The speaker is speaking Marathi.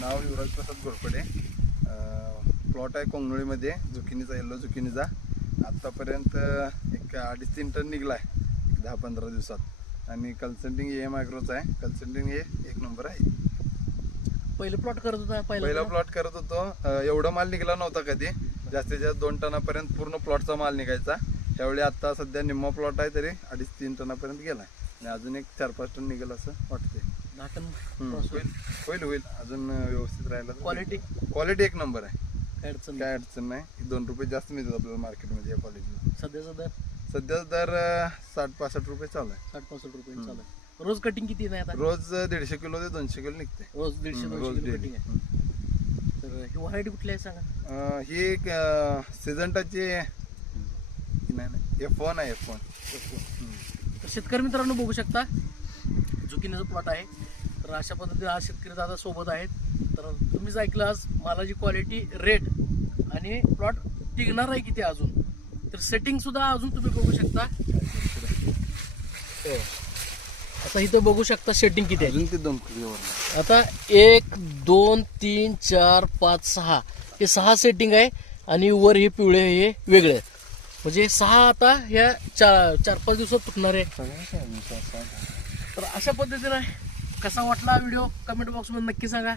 नाव युवराज प्रसाद घोरपडे. प्लॉट आहे कोंगनोळीमध्ये झुकिनीचा, येल्लो झुकिनीचा. आत्तापर्यंत एक 2.5-3 टन निघला आहे 10-15 दिवसात. आणि कन्सल्टिंग AM ॲग्रोचा आहे. कन्सल्टिंग हे एक नंबर आहे. पहिलं प्लॉट करत होता? पहिला प्लॉट करत होतो. एवढा माल निघाला नव्हता कधी. जास्तीत जास्त 2 टनापर्यंत पूर्ण प्लॉटचा माल निघायचा. त्यावेळी आता सध्या निम्मा प्लॉट आहे, तरी 2.5-3 टनापर्यंत गेला आहे. आणि अजून एक 4-5 टन निघेल असं वाटतंय. होईल अजून व्यवस्थित राहिला. क्वालिटी एक नंबर आहे. काय अडचण नाही. 2 रुपये जास्त मिळतात आपल्याला मार्केटमध्ये या क्वालिटीला. सध्याचा दर 60-65 रुपये चालू आहे. 60-65 रुपये चालू आहे. रोज कटिंग किती नाही आता? रोज 150 किलो ते 200 किलो निघते. रोज 150-200 किलो कटिंग आहे. तर ही व्हरायटी कुठली आहे सांगा? ही एक सिजंटाची नाही F1 आहे. F1. तर शेतकरी मित्रांनो बघू शकता झुकिनीचा प्लॉट आहे. तर अशा पद्धतीने आज शेतकरी दादा सोबत आहेत. तर तुम्हीच ऐकलं आज मालाची क्वालिटी, रेट आणि प्लॉट टिकणार आहे किती अजून. तर सेटिंग सुद्धा अजून तुम्ही बघू शकता. आता इथं बघू शकता सेटिंग किती आहे. अजून ते 2 किलोवर आता 1 2 3 4 5 6 हे 6 सेटिंग आहे. आणि वर हे पिवळे हे वेगळे, म्हणजे 6 आता ह्या 4-5 दिवसात तुटणार आहे. तर अशा पद्धतीने कसा वाटला व्हिडिओ कमेंट बॉक्समध्ये नक्की सांगा.